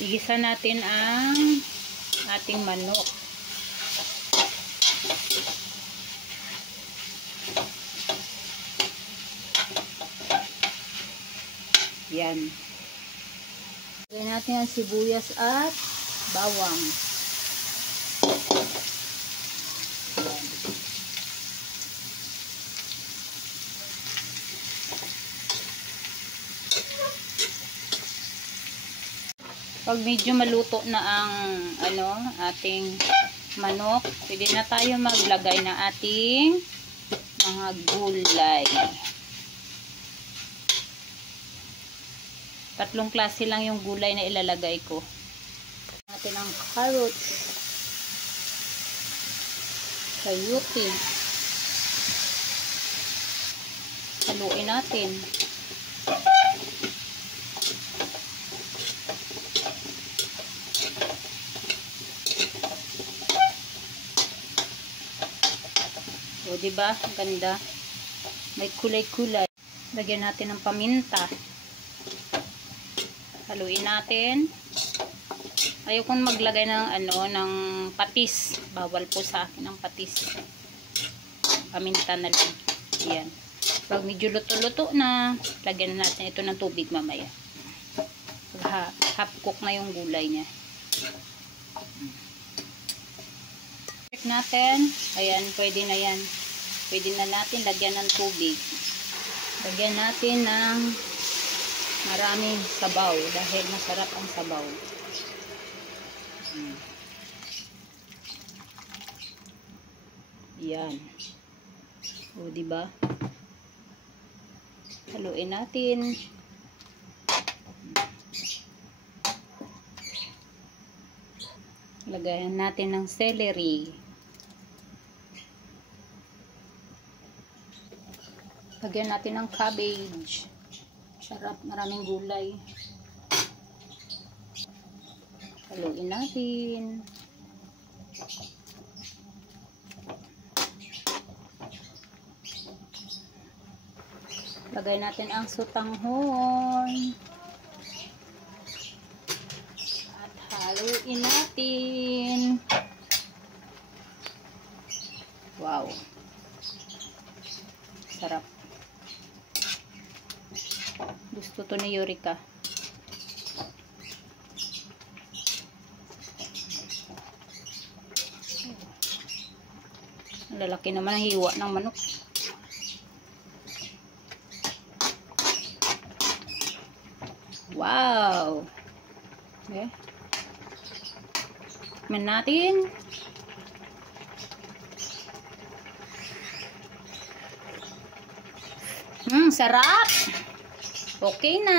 Igisa natin ang ating manok. Yan. Lagyan natin ang sibuyas at bawang. Yan. Pag medyo maluto na ang ating manok, pwede na tayo maglagay ng ating mga gulay. 3 klase lang yung gulay na ilalagay ko. Natin ang carrots, sayote. Haluin natin. O, diba? Ang ganda. May kulay-kulay. Lagyan natin ng paminta. Haluin natin. Ayokong maglagay ng ng patis. Bawal po sa akin ang patis. Paminta na lang. Yan. Pag medyo luto-luto na, lagyan na natin ito ng tubig mamaya. Half cook na yung gulay niya. Check natin. Ayan, pwede na yan. Pwede na natin lagyan ng tubig. Lagyan natin ng maraming sabaw dahil masarap ang sabaw. Yan. O, diba? Haluin natin. Lagayan natin ng celery. Lagyan natin ng cabbage. Sarap, maraming gulay. Haluin natin. Lagay natin ang sutanghon. At haluin natin. Wow. Sarap. Gusto to ni Eureka. Ang lalaki naman ang hiwa ng manok. Wow! Okay. Tikman natin. Sarap! Okay na!